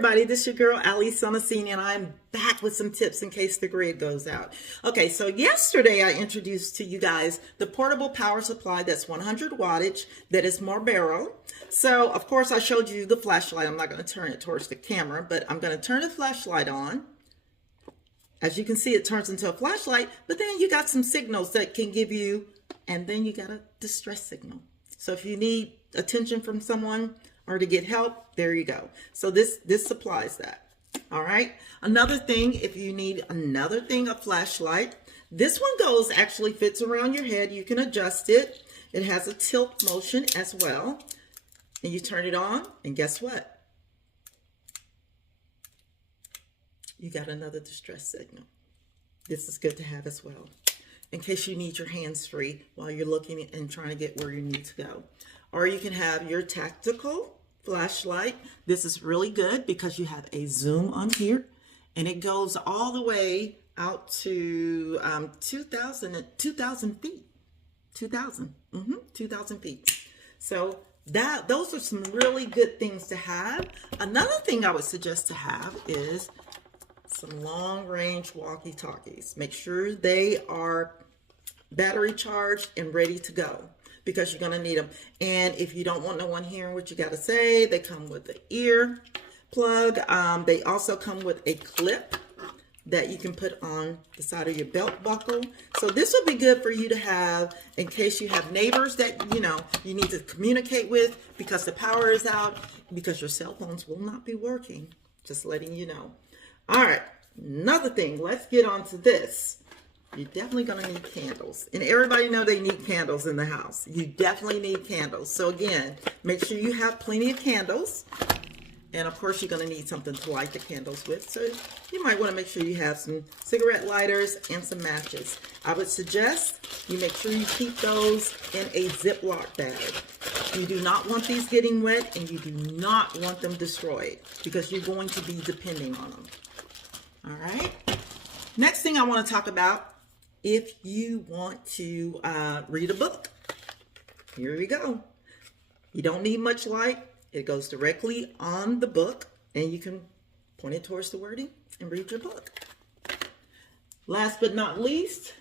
everybody, this is your girl Alice Sonacini, and I'm back with some tips in case the grid goes out. Okay, so yesterday I introduced to you guys the portable power supply that's 100 wattage, that is Marlboro. So of course I showed you the flashlight. I'm not going to turn it towards the camera, but I'm going to turn the flashlight on. As you can see, it turns into a flashlight, but then you got some signals that can give you, and then you got a distress signal. So if you need attention from someone or to get help, there you go. So this supplies that. All right. Another thing, if you need another thing, a flashlight, this one actually fits around your head. You can adjust it. It has a tilt motion as well. And you turn it on, and guess what? You got another distress signal. This is good to have as well, in case you need your hands free while you're looking and trying to get where you need to go. Or you can have your tactical flashlight. This is really good because you have a zoom on here, and it goes all the way out to 2,000 feet. 2,000 feet. So those are some really good things to have. Another thing I would suggest to have is some long-range walkie-talkies. Make sure they are battery charged and ready to go, because you're going to need them. And if you don't want no one hearing what you got to say, they come with the ear plug. They also come with a clip that you can put on the side of your belt buckle. So this would be good for you to have in case you have neighbors that you need to communicate with because the power is out, because your cell phones will not be working. Just letting you know. All right, another thing, let's get on to this. You're definitely going to need candles. And everybody know they need candles in the house. You definitely need candles. So again, make sure you have plenty of candles. And of course, you're going to need something to light the candles with. So you might want to make sure you have some cigarette lighters and some matches. I would suggest you make sure you keep those in a Ziploc bag. You do not want these getting wet, and you do not want them destroyed, because you're going to be depending on them. All right. Next thing I want to talk about, if you want to read a book, here we go. You don't need much light. It goes directly on the book, and you can point it towards the wording and read your book. Last but not least,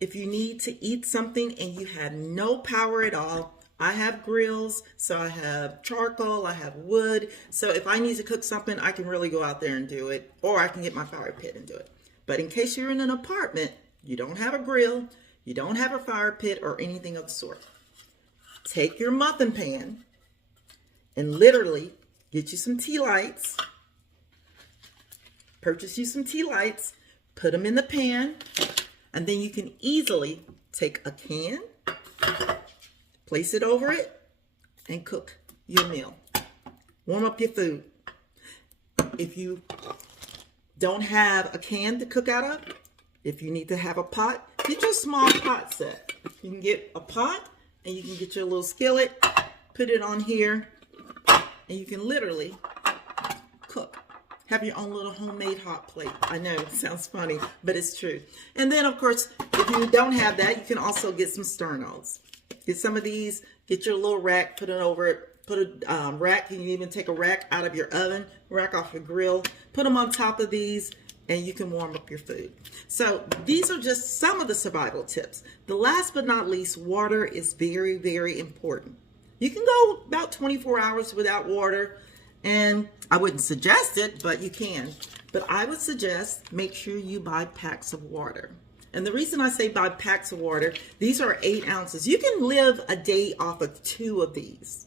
if you need to eat something and you have no power at all, I have grills, so I have charcoal, I have wood. So if I need to cook something, I can really go out there and do it, or I can get my fire pit and do it. But in case you're in an apartment, you don't have a grill, you don't have a fire pit or anything of the sort, take your muffin pan and literally get you some tea lights, purchase you some tea lights, put them in the pan, and then you can easily take a can, place it over it, and cook your meal. Warm up your food. If you don't have a can to cook out of, if you need to have a pot, get your small pot set. You can get a pot, and you can get your little skillet, put it on here, and you can literally cook. Have your own little homemade hot plate. I know it sounds funny, but it's true. And then of course, if you don't have that, you can also get some sternos. Get some of these, get your little rack, put it over it, put a rack. You can even take a rack out of your oven, rack off your grill, put them on top of these, and you can warm up your food. So these are just some of the survival tips. The last but not least, water is very, very important. You can go about 24 hours without water, and I wouldn't suggest it, but you can. But I would suggest make sure you buy packs of water. And the reason I say buy packs of water, these are 8 ounces. You can live a day off of 2 of these,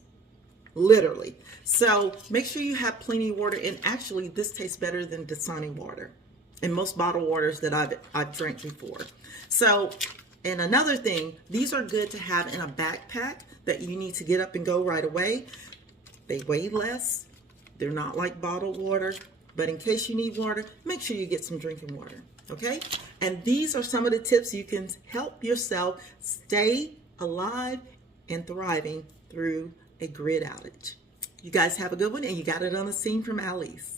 literally. So make sure you have plenty of water. And actually, this tastes better than Dasani water and most bottled waters that I've drank before. So, and another thing, these are good to have in a backpack that you need to get up and go right away. They weigh less. They're not like bottled water. But in case you need water, make sure you get some drinking water. Okay? And these are some of the tips you can help yourself stay alive and thriving through a grid outage. You guys have a good one, and you got it on the scene from Alice.